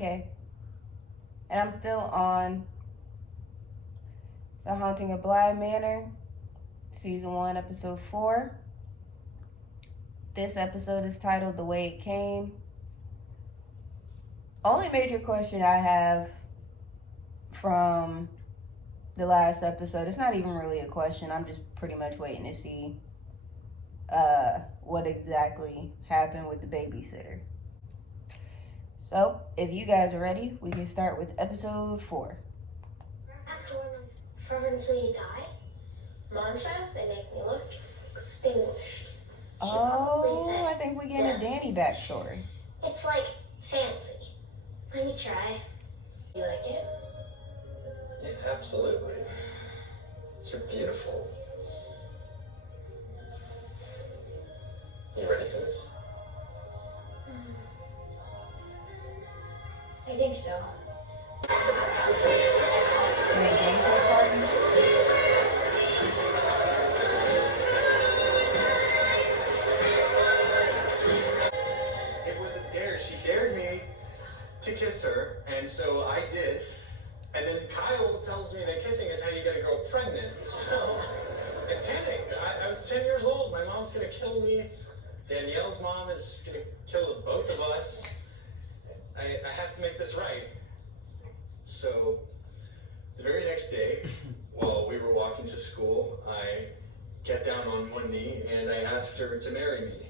okay. And I'm still on The Haunting of Bly Manor, Season 1, Episode 4. This episode is titled The Way It Came. Only major question I have from the last episode, it's not even really a question, I'm just pretty much waiting to see what exactly happened with the babysitter. So, if you guys are ready, we can start with episode 4. After running forever until you die, Mom says they make me look extinguished. Oh, I think we're getting a Danny backstory. It's like fancy. Let me try. You like it? Yeah, absolutely. You're beautiful. You ready for this? I think so. It was a dare. She dared me to kiss her, and so I did. And then Kyle tells me that kissing is how you get a girl pregnant. So I panicked. I was 10 years old. My mom's gonna kill me. Danielle's mom is gonna kill the both of us. I have to make this right. So the very next day, while we were walking to school, I get down on one knee and I asked her to marry me.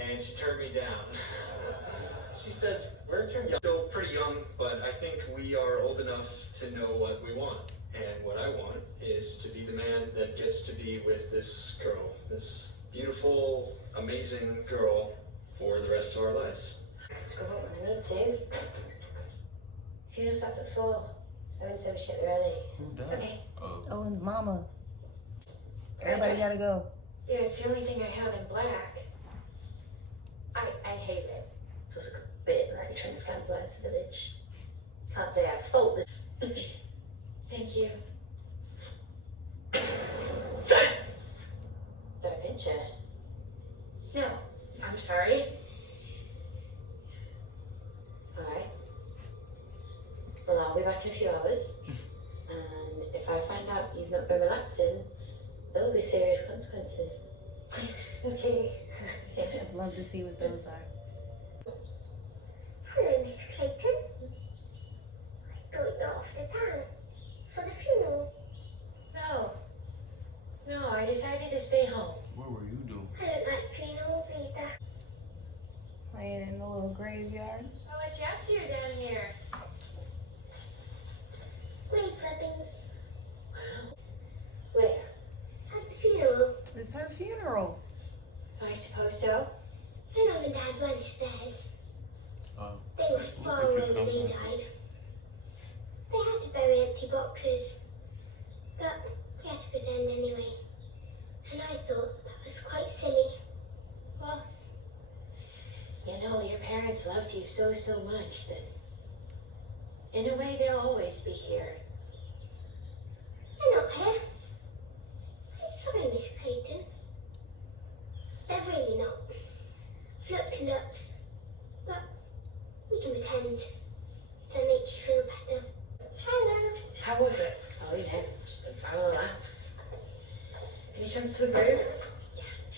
And she turned me down. She says, we're too young. Still pretty young, but I think we are old enough to know what we want. And what I want is to be the man that gets to be with this girl, this beautiful, amazing girl for the rest of our lives. Let's go out when I need to. Funeral starts at 4. I wouldn't say we should get there early. Who does? Okay. Oh, and Mama. Skirt Everybody dress. gotta go. Yeah, it's the only thing I have in black. I hate it. Feels like a bit like you're trying to scandalize the village. Can't say I fault the... Thank you. Is that a picture? No. I'm sorry. Alright. Well, I'll be back in a few hours. And if I find out you've not been relaxing, there will be serious consequences. Okay. I'd love to see what those are. Hello, Miss Clayton. I thought you were off to town for the funeral. No, I decided to stay home. What were you doing? I don't like funerals either. Playing in the little graveyard. Oh, what you up to down here? Grave ribbons Wow. Where? at the funeral. It's her funeral. I suppose so. My mum and dad went to theirs. They were Look far at you away when come he on. died. They had to bury empty boxes. But we had to pretend anyway. And I thought that was quite silly. Well, you know, your parents loved you so much that in a way they'll always be here. They're not here. I'm sorry, Miss Clayton. They're really not. I've looked and looked. But we can pretend. If that makes you feel better. Hello. How was it? Oh, you know, just a barrel of laughs. Any chance for brew?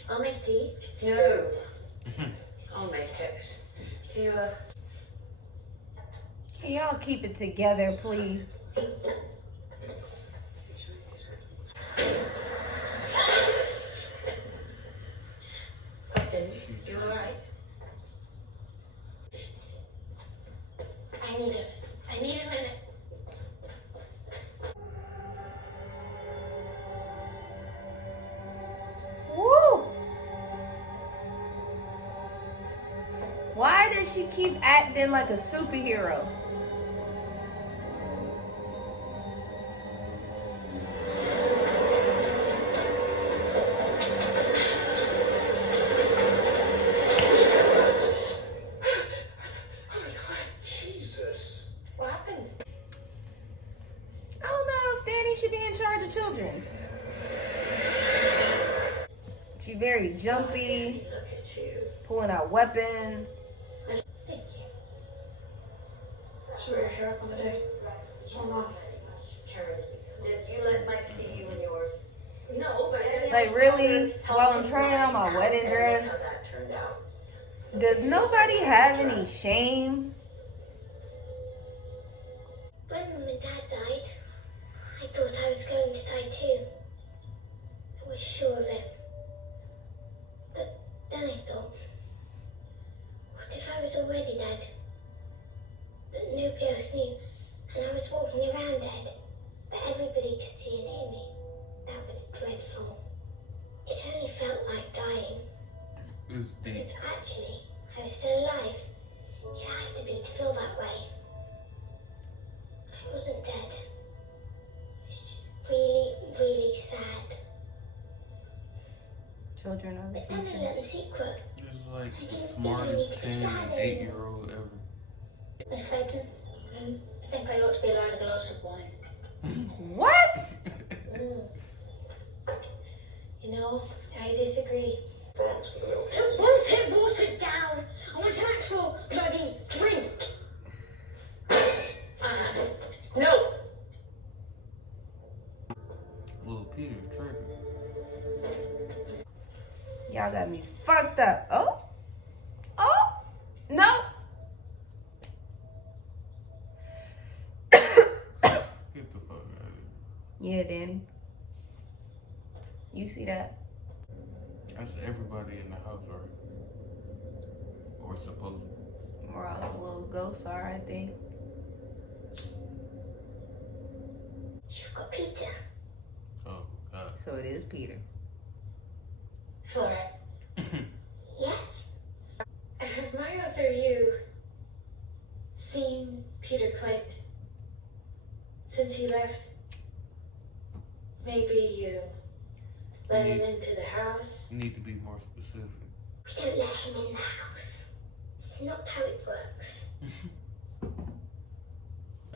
I'll make tea. No. I'll make it. Can you, Can y'all keep it together, please? Puffins, you alright? I need a minute. Woo! Why does she keep acting like a superhero? Oh my god. Jesus. What happened? I don't know if Danny should be in charge of children. She's very jumpy, Look at you. pulling out weapons. Thank you. So we're here up on the day. Hold on. Karen, did you let Mike see you and yours? No, but Like, really? While I'm trying on my wedding dress? How that turned out. Does nobody have any shame? When Mum and Dad died, I thought I was going to die too. I was sure of it. But then I thought, what if I was already dead? But nobody else knew, and I was walking around dead, but everybody could see and hear me. That was dreadful. It only felt like dying. It's deep. Because actually, I was still alive. You have to be to feel that way. I wasn't dead. It was just really, really sad. Children of the But then I future. learned the secret. It's like the smartest 10 and 8-year-old ever. Miss Clayton, I think I ought to be allowed a glass of wine. What? You know, I disagree. France with a little I don't want it watered down. I want an actual bloody drink. No! Little Peter tripping. Y'all got me fucked up. Oh? Oh? No. Get the fuck out of Yeah, Danny. You see that? here. That's everybody in the house, right? Or supposed to. Where all the little ghosts are, I think. You've got Peter. Oh, God. So it is Peter. Flora, Yes? have Miles or you seen Peter Clint since he left? Maybe you let him into the house? You need to be more specific. We don't let him in the house. It's not how it works.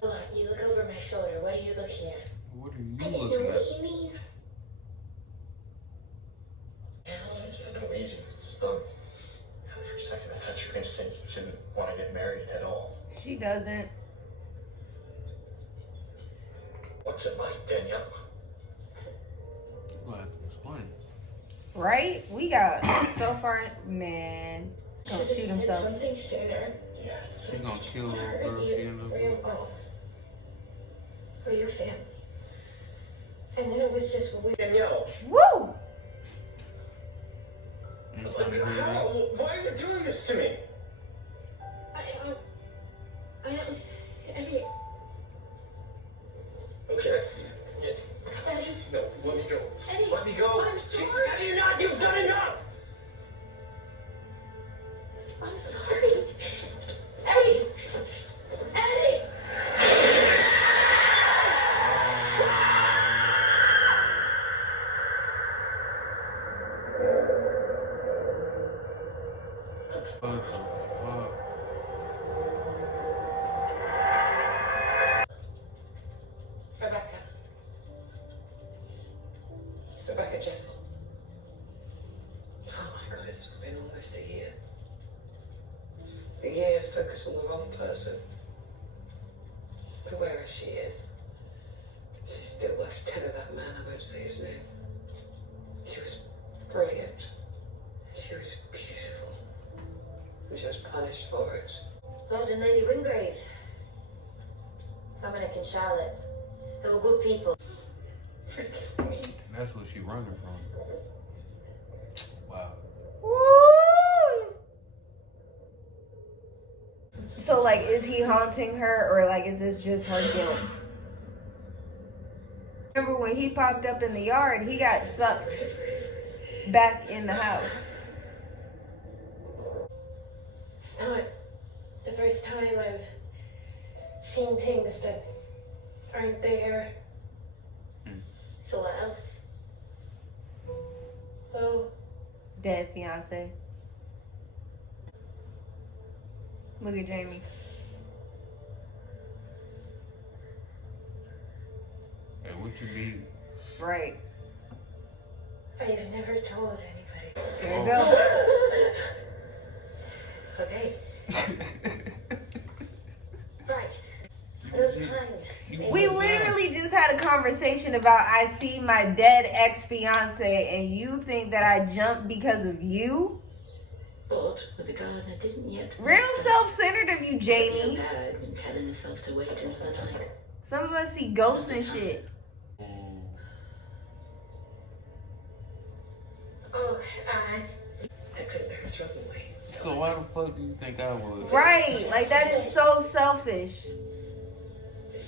Hold on, you look over my shoulder. What are you looking at? What are I you don't know looking what at? you mean. no reason. It's done. For a second, I thought you were going to say you didn't want to get married at all. She doesn't. What's it like, Danielle? You'll have to explain. Right? We got so far. Man. Gonna shoot himself. Something sooner. Yeah. She gonna kill the little girl she ended up Or your with. mom. Or your family. And then it was just when we Danielle, Woo! You trying to hear how? that? Why are you doing this to me? I don't. Eddie. Okay. Yeah. Eddie. No, let me go. Eddie. Let me go. I'm Jesus, sorry. how do you not? You've done enough! I'm sorry. Eddie. Eddie. What the fuck? Rebecca. Rebecca Jessel. Oh my God, it's been almost a year. A year focused on the wrong person. But wherever she is, she's still left 10 of that man, I won't say his name. She was brilliant. She was beautiful. And she was punished for it. Lord and Lady Wingrave, Dominic and Charlotte, they were good people. That's what she running from. Wow. Woo! So, like, is he haunting her, or, like, is this just her guilt? Remember when he popped up in the yard, he got sucked back in the house. It's not the first time I've seen things that aren't there. So what else? Oh, Dead fiance. Look at Jamie. Hey, what you mean? Right. I've never told anybody. There you go. Okay. Right. We literally just had a conversation about I see my dead ex-fiance and you think that I jumped because of you? But with the gardener didn't yet. Real self-centered of you, Jamie. Had been telling herself to wait another night. Some of us see ghosts and shit. Oh, I couldn't bear his rather wait. So why the fuck do you think I would? Right, like that is so selfish.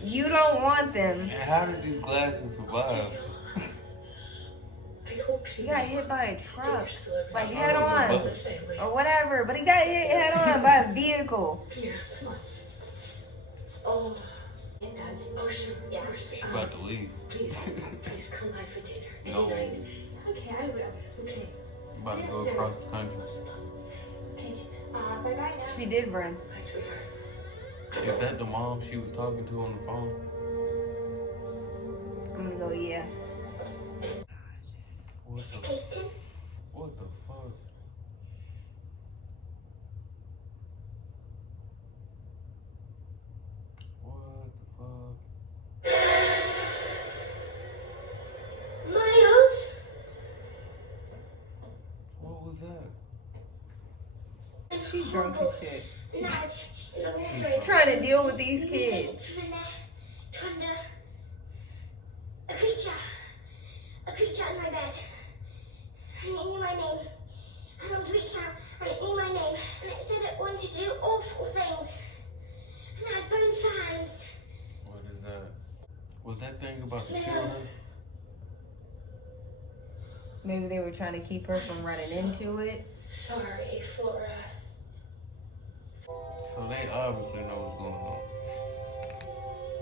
You don't want them. And how did these glasses survive? I hope He got hit by a truck, like I head don't know on, about this family. or whatever. But he got hit head on by a vehicle. Here, come on. oh, Oh, sure. Yeah. Of course. She about to leave. Please come by for dinner. No. Any night. okay, I will. Okay, About to go across the country. okay. Bye bye now. She did run. My sweetheart. Is that the mom she was talking to on the phone? I'm gonna go, yeah. What the Peyton, What the fuck? What the fuck? Miles, What was that? She drunk as shit. Nad, long straight. Trying to deal with these kids. A creature in my bed. And it knew my name. And I would reach out and it knew my name. And it said it wanted to do awful things. And I had bones for hands. What is that? Was that thing about to kill her? Maybe they were trying to keep her from running into it. Sorry, Flora. So they obviously know what's going on.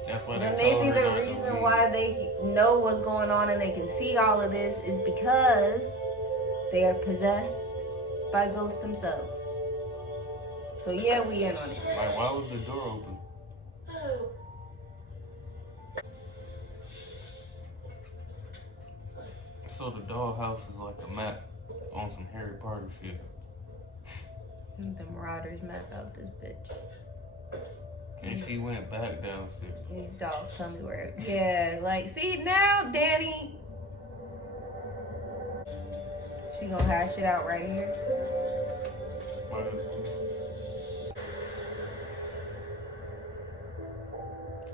That's why But they told maybe her the not to reason leave. why they know what's going on and they can see all of this is because they are possessed by ghosts themselves. So yeah, we in on it. Like, why was the door open? Oh, So the dollhouse is like a map on some Harry Potter shit. The Marauders map out this bitch. And she went back downstairs. These dogs tell me where. Yeah, like, see now, Danny. She gonna hash it out right here. Might as well.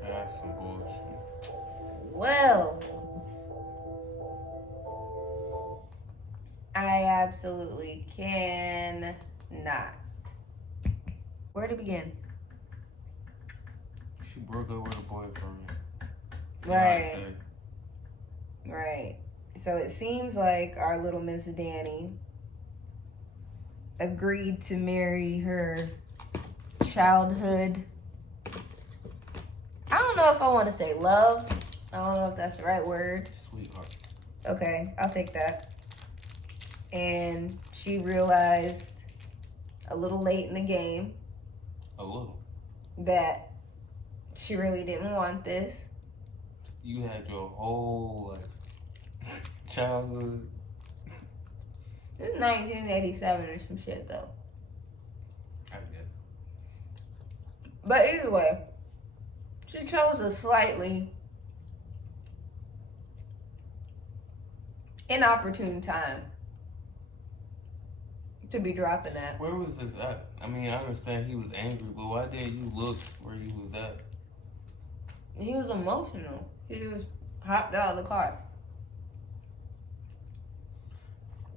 That's some bullshit. Well, I absolutely cannot. Where to begin? She broke up with her boyfriend. Right. Fiancé. Right. So it seems like our little Miss Danny agreed to marry her childhood. I don't know if I want to say love. I don't know if that's the right word. Sweetheart. Okay, I'll take that. And she realized a little late in the game A little. that she really didn't want this. You had your whole like childhood. This is 1987 or some shit though. I guess. But either way, she chose a slightly inopportune time to be dropping that. Where was this at? I mean, I understand he was angry, but why didn't you look where he was at? He was emotional. He just hopped out of the car.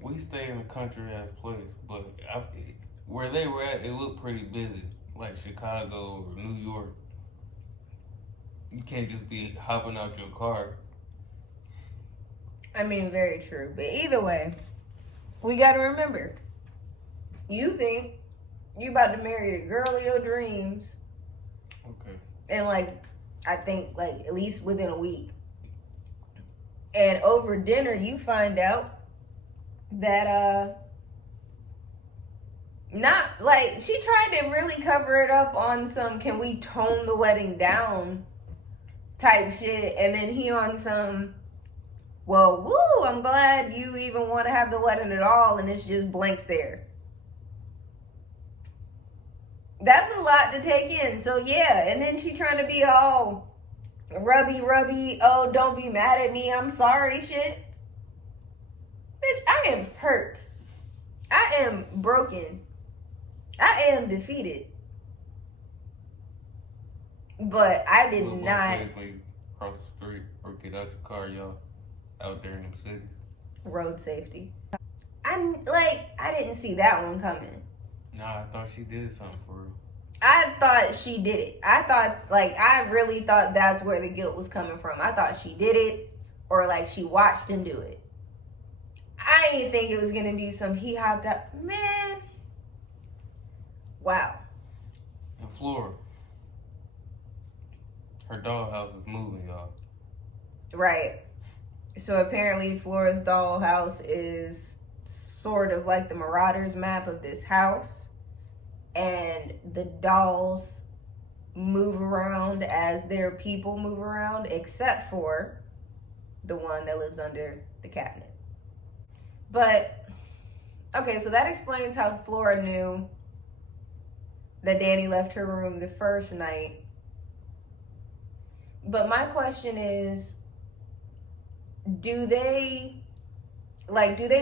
We stay in a country ass place, but where they were at, it looked pretty busy, like Chicago or New York. You can't just be hopping out your car. I mean, very true. But either way, we got to remember, you think you about to marry the girl of your dreams. Okay. And like, I think like at least within a week. And over dinner, you find out that, not like, she tried to really cover it up on some, can we tone the wedding down type shit. And then he on some, well, woo, I'm glad you even want to have the wedding at all. And it's just blank stare. That's a lot to take in. So yeah, and then she trying to be all rubby, oh, don't be mad at me, I'm sorry shit. Bitch, I am hurt. I am broken. I am defeated. But I did What not. place when you cross the street or get out your car, y'all out there in them cities? Road safety. I didn't see that one coming. Nah, I thought she did something for real. I thought she did it. I really thought that's where the guilt was coming from. I thought she did it, or like she watched him do it. I didn't think it was gonna be some he hopped up. Man. Wow. In Florida, her dollhouse is moving, y'all. Right. So apparently Flora's dollhouse is sort of like the Marauders map of this house. And the dolls move around as their people move around, except for the one that lives under the cabinet. But, okay, so that explains how Flora knew that Danny left her room the first night. But my question is, do they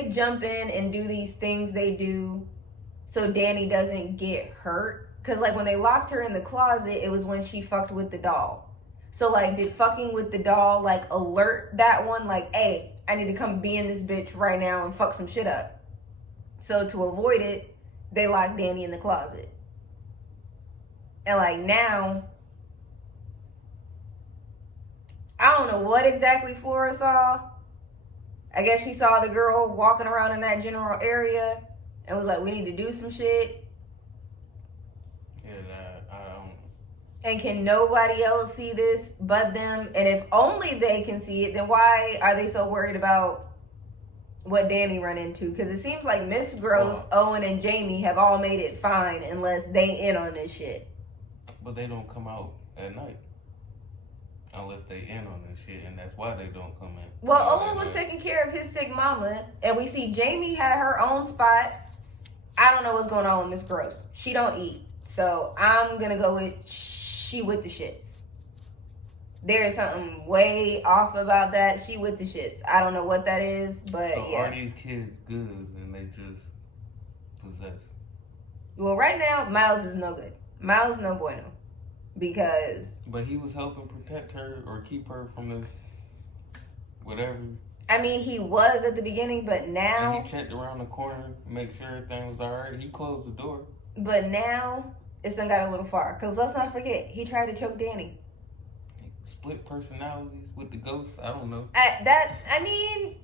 jump in and do these things they do so Danny doesn't get hurt? Because, like, when they locked her in the closet, it was when she fucked with the doll. So, like, did fucking with the doll, like, alert that one? Like, hey, I need to come be in this bitch right now and fuck some shit up. So, to avoid it, they locked Danny in the closet. And, like, now, I don't know what exactly Flora saw. I guess she saw the girl walking around in that general area and was like, we need to do some shit. Yeah, I don't. And can nobody else see this but them? And if only they can see it, then why are they so worried about what Danny run into? Because it seems like Miss Gross, Owen, and Jamie have all made it fine unless they in on this shit. But they don't come out at night. Unless they in on this shit, and that's why they don't come in. Well, Owen was taking care of his sick mama, and we see Jamie had her own spot. I don't know what's going on with Miss Gross. She don't eat. So I'm going to go with she with the shits. There is something way off about that. She with the shits. I don't know what that is, but so yeah. Are these kids good and they just possessed? Well, right now, Miles is no good. Miles no bueno. Because... But he was helping protect her or keep her from the... whatever. I mean, he was at the beginning, but now... And he checked around the corner to make sure everything was alright. He closed the door. But now, it's done got a little far. Because let's not forget, he tried to choke Danny. Split personalities with the ghost? I don't know. I mean...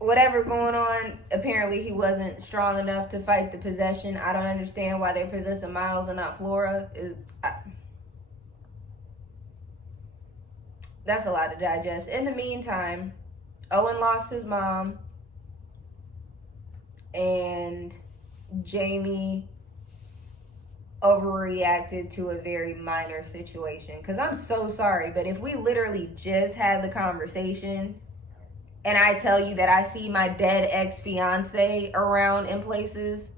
Whatever going on, apparently he wasn't strong enough to fight the possession. I don't understand why they're possessing Miles and not Flora. That's a lot to digest. In the meantime, Owen lost his mom, and Jamie overreacted to a very minor situation. Because I'm so sorry, but if we literally just had the conversation... and I tell you that I see my dead ex-fiance around in places,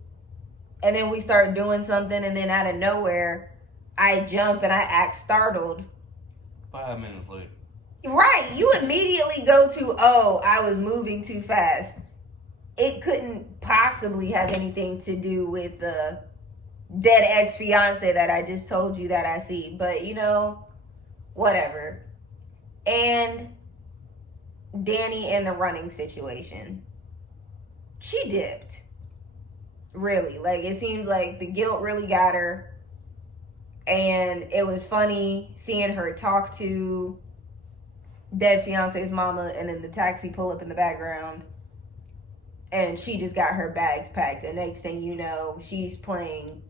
and then we start doing something, and then out of nowhere, I jump and I act startled. 5 minutes later. Right. You immediately go to, oh, I was moving too fast. It couldn't possibly have anything to do with the dead ex-fiance that I just told you that I see. But, you know, whatever. And... Danny in the running situation. She dipped. Really. Like, it seems like the guilt really got her. And it was funny seeing her talk to dead fiance's mama and then the taxi pull up in the background. And she just got her bags packed. And next thing you know, she's playing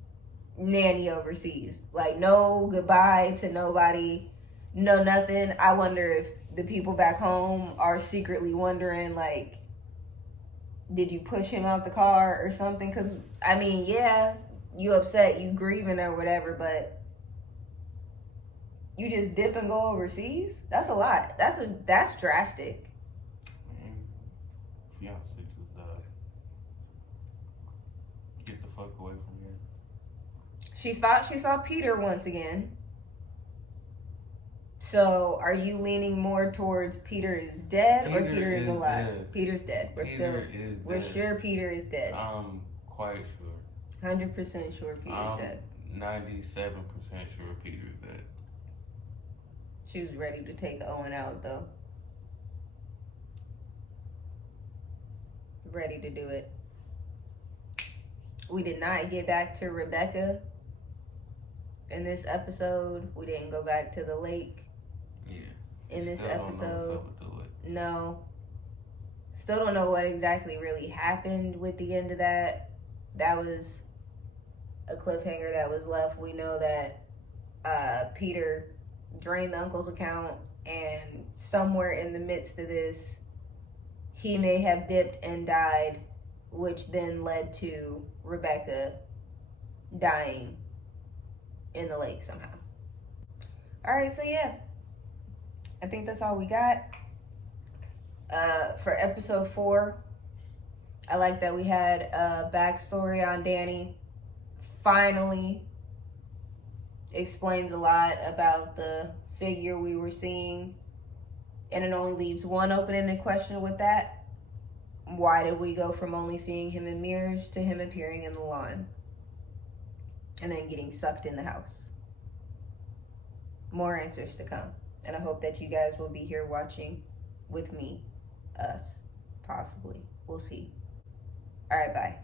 nanny overseas. Like, no goodbye to nobody. No nothing. I wonder if the people back home are secretly wondering, like, did you push him out the car or something? Because, I mean, yeah, you upset, you grieving or whatever, but you just dip and go overseas? That's a lot. That's drastic. Fiance just died. Get the fuck away from here. She thought she saw Peter once again. So, are you leaning more towards Peter is dead or Peter is alive? Dead. Peter's dead. We're Dead. sure Peter is dead. I'm quite sure. 100% sure Peter's dead. 97% sure Peter's dead. She was ready to take Owen out, though. Ready to do it. We did not get back to Rebecca in this episode. We didn't go back to the lake. Yeah. In this Still episode. Don't know what's up with it. No. Still don't know what exactly really happened with the end of that. That was a cliffhanger that was left. We know that Peter drained the uncle's account, and somewhere in the midst of this, he may have dipped and died, which then led to Rebecca dying in the lake somehow. All right, so yeah, I think that's all we got. For episode 4, I like that we had a backstory on Danny. Finally explains a lot about the figure we were seeing, and it only leaves one open-ended question with that. Why did we go from only seeing him in mirrors to him appearing in the lawn and then getting sucked in the house? More answers to come, and I hope that you guys will be here watching with me, us, possibly. We'll see. All right, bye.